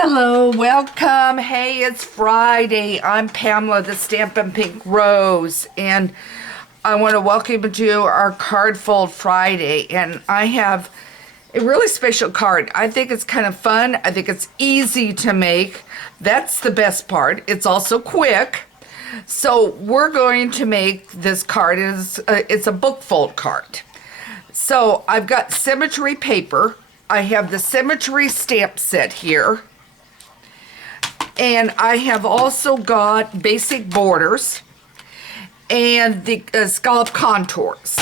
Hello, welcome. Hey, it's Friday. I'm Pamela, the Stampin' Pink Rose, and I want to welcome you to our Card Fold Friday. And I have a really special card. I think it's kind of fun. I think it's easy to make. That's the best part. It's also quick. So we're going to make this card. It's a book fold card. So I've got symmetry paper. I have the symmetry stamp set here. And I have also got basic borders and the scallop contours.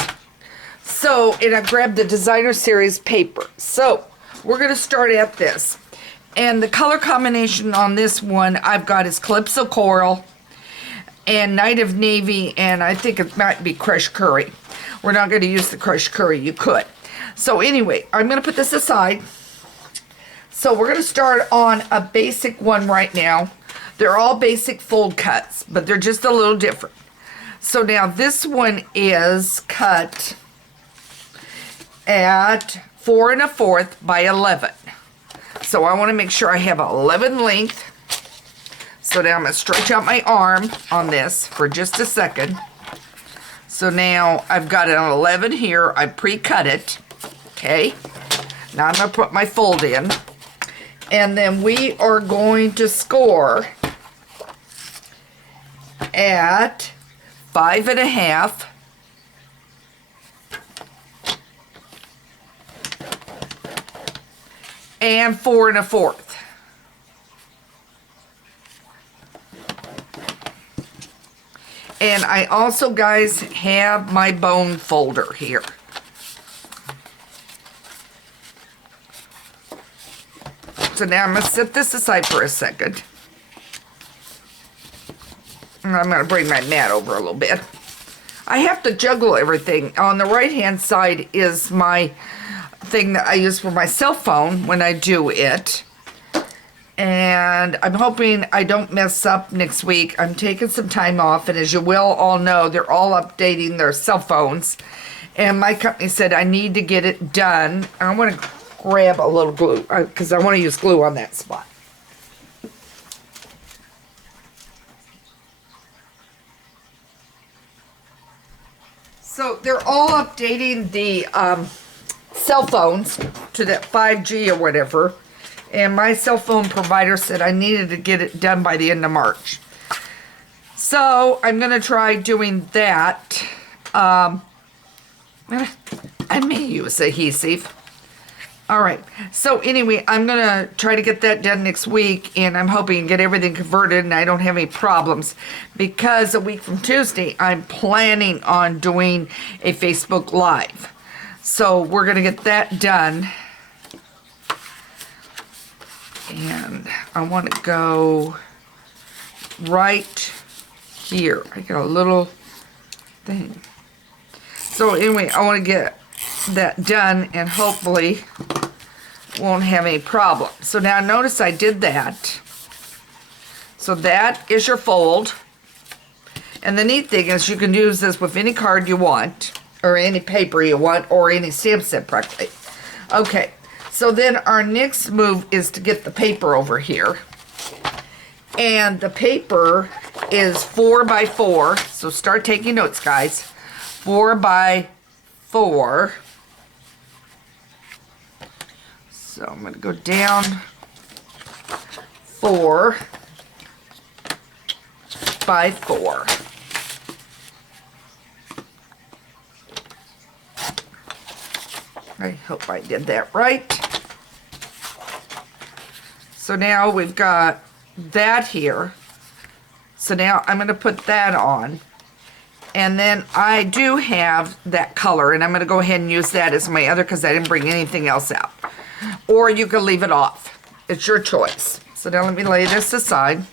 So, and I grabbed the designer series paper. So, we're going to start at this. And the color combination on this one I've got is Calypso Coral and Night of Navy, and I think it might be Crushed Curry. We're not going to use the Crushed Curry. You could. So, anyway, I'm going to put this aside. So we're going to start on a basic one right now. They're all basic fold cuts, but they're just a little different. So now this one is cut at 4 1/4 by 11. So I want to make sure I have 11 length. So now I'm going to stretch out my arm on this for just a second. So now I've got an 11 here. I pre-cut it. Okay. Now I'm going to put my fold in. And then we are going to score at 5 1/2 and 4 1/4. And I also, guys, have my bone folder here. So now I'm going to set this aside for a second. And I'm going to bring my mat over a little bit. I have to juggle everything. On the right-hand side is my thing that I use for my cell phone when I do it. And I'm hoping I don't mess up next week. I'm taking some time off, and as you will all know, they're all updating their cell phones. And my company said I need to get it done. I want to grab a little glue because I want to use glue on that spot. So they're all updating the cell phones to that 5G or whatever, and my cell phone provider said I needed to get it done by the end of March. So I'm going to try doing that. I may use adhesive. All right, so anyway, I'm going to try to get that done next week, and I'm hoping to get everything converted and I don't have any problems, because a week from Tuesday, I'm planning on doing a Facebook Live. So we're going to get that done. And I want to go right here. I got a little thing. So anyway, I want to get that done and hopefully won't have any problem. So now notice I did that. So that is your fold. And the neat thing is you can use this with any card you want, or any paper you want, or any stamp set practically. Okay, so then our next move is to get the paper over here. And the paper is 4 by 4. So start taking notes, guys. 4 by 4. So I'm going to go down 4 by 4. I hope I did that right. So now we've got that here. So now I'm going to put that on. And then I do have that color, and I'm going to go ahead and use that as my other because I didn't bring anything else out. Or you can leave it off. It's your choice. So now let me lay this aside.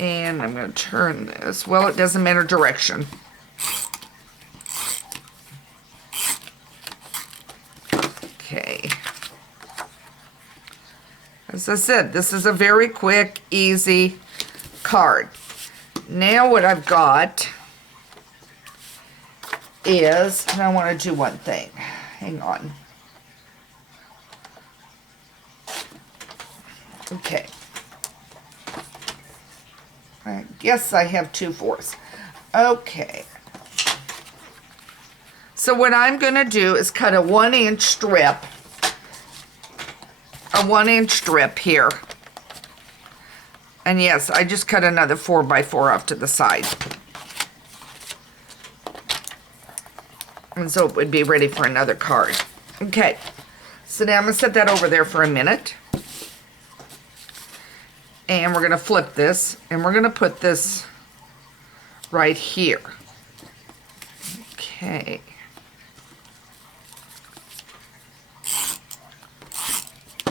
And I'm going to turn this. Well, it doesn't matter direction. Okay. As I said, this is a very quick, easy card. Now what I've got is, and I want to do one thing. Hang on. Okay. I guess I have 2/4. Okay. So what I'm going to do is cut a 1-inch strip. A 1-inch strip here. And yes, I just cut another 4x4 off to the side. And so it would be ready for another card. Okay. So now I'm going to set that over there for a minute. And we're going to flip this. And we're going to put this right here. Okay.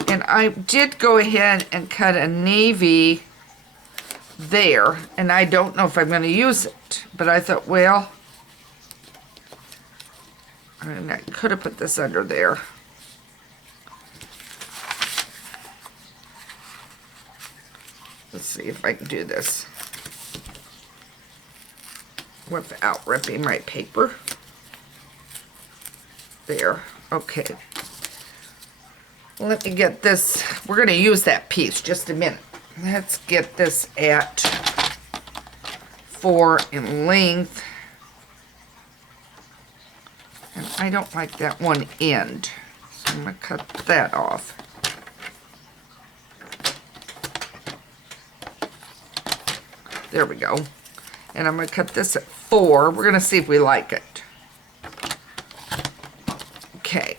And I did go ahead and cut a navy there. And I don't know if I'm going to use it. But I thought, well, and I could have put this under there. Let's see if I can do this without ripping my paper. There. Okay. Let me get this. We're going to use that piece. Just a minute. Let's get this at 4 in length. And I don't like that one end. So I'm going to cut that off. There we go. And I'm going to cut this at 4. We're going to see if we like it. Okay.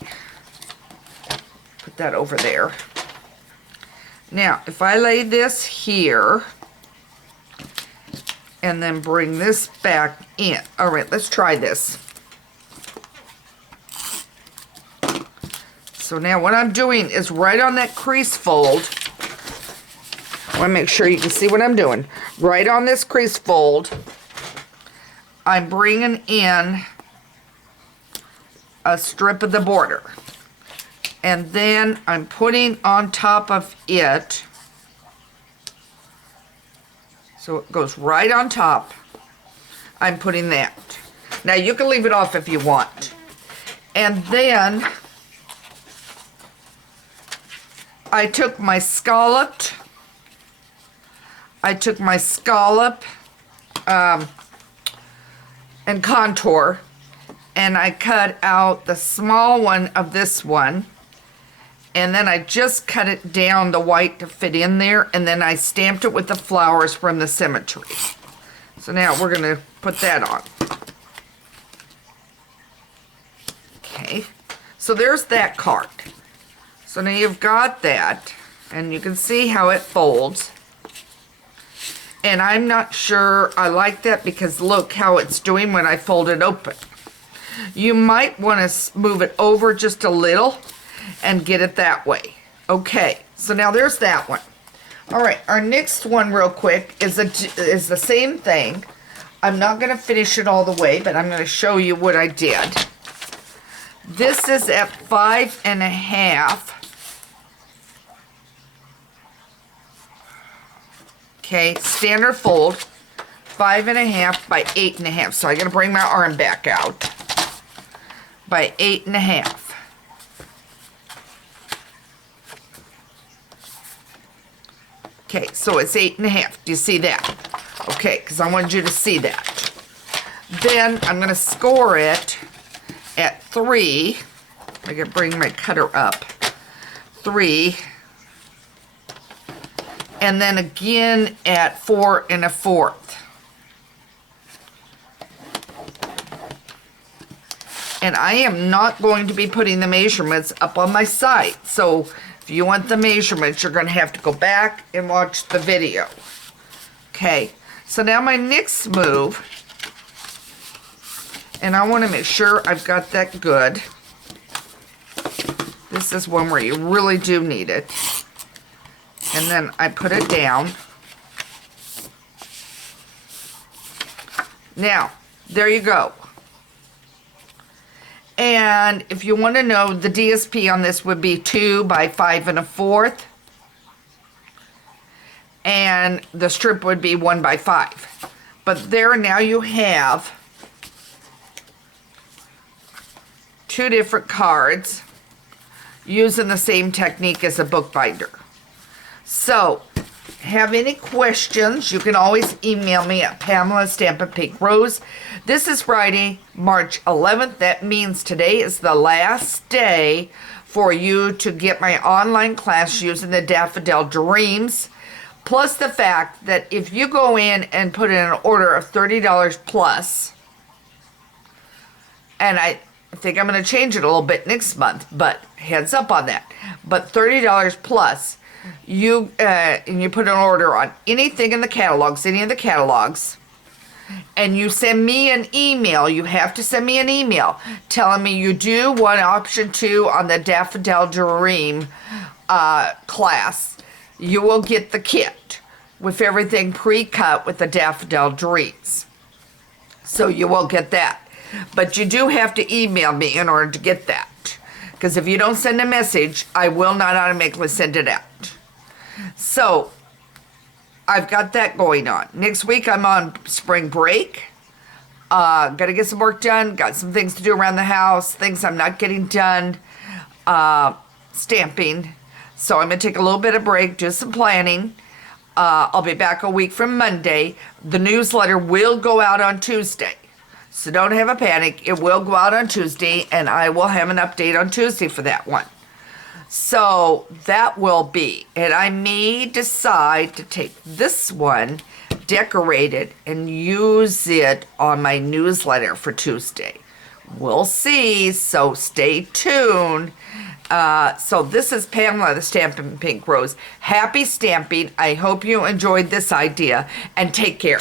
Put that over there. Now, if I lay this here and then bring this back in. All right, let's try this. So now what I'm doing is right on that crease fold. I want to make sure you can see what I'm doing. Right on this crease fold, I'm bringing in a strip of the border. And then I'm putting on top of it, so it goes right on top, I'm putting that. Now you can leave it off if you want. And then I took my scallop and contour, and I cut out the small one of this one, and then I just cut it down the white to fit in there, and then I stamped it with the flowers from the Symmetry. So now we're going to put that on. Okay, so there's that card. So now you've got that, and you can see how it folds. And I'm not sure I like that because look how it's doing when I fold it open. You might want to move it over just a little and get it that way. Okay, so now there's that one. All right, our next one real quick is the same thing. I'm not going to finish it all the way, but I'm going to show you what I did. This is at 5.5. Okay, standard fold, 5.5 by 8.5. So I gotta bring my arm back out. By 8.5. Okay, so it's 8.5. Do you see that? Okay, because I wanted you to see that. Then I'm gonna score it at 3. I gotta bring my cutter up. 3. And then again at 4 1/4. And I am not going to be putting the measurements up on my site. So if you want the measurements, you're going to have to go back and watch the video. Okay, so now my next move, and I want to make sure I've got that good. This is one where you really do need it. And then I put it down. Now, there you go. And if you want to know, the DSP on this would be 2 by 5 1/4. And the strip would be 1 by 5. But there now you have 2 different cards using the same technique as a bookbinder. So, have any questions, you can always email me at Pamela Stampin' Pink Rose. This is Friday, March 11th. That means today is the last day for you to get my online class using the Daffodil Dreams. Plus the fact that if you go in and put in an order of $30 plus, and I think I'm going to change it a little bit next month, but heads up on that. But $30 plus, you and you put an order on anything in the catalogs, any of the catalogs, and you send me an email. You have to send me an email telling me you do want option 2 on the Daffodil Dream class. You will get the kit with everything pre-cut with the Daffodil Dreams. So you will get that. But you do have to email me in order to get that. Because if you don't send a message, I will not automatically send it out. So, I've got that going on. Next week, I'm on spring break. Gotta get some work done. Got some things to do around the house. Things I'm not getting done. Stamping. So, I'm gonna take a little bit of break, do some planning. I'll be back a week from Monday. The newsletter will go out on Tuesday. So don't have a panic. It will go out on Tuesday, and I will have an update on Tuesday for that one. So that will be, and I may decide to take this one, decorate it, and use it on my newsletter for Tuesday. We'll see, so stay tuned. So this is Pamela, the Stampin' Pink Rose. Happy stamping. I hope you enjoyed this idea, and take care.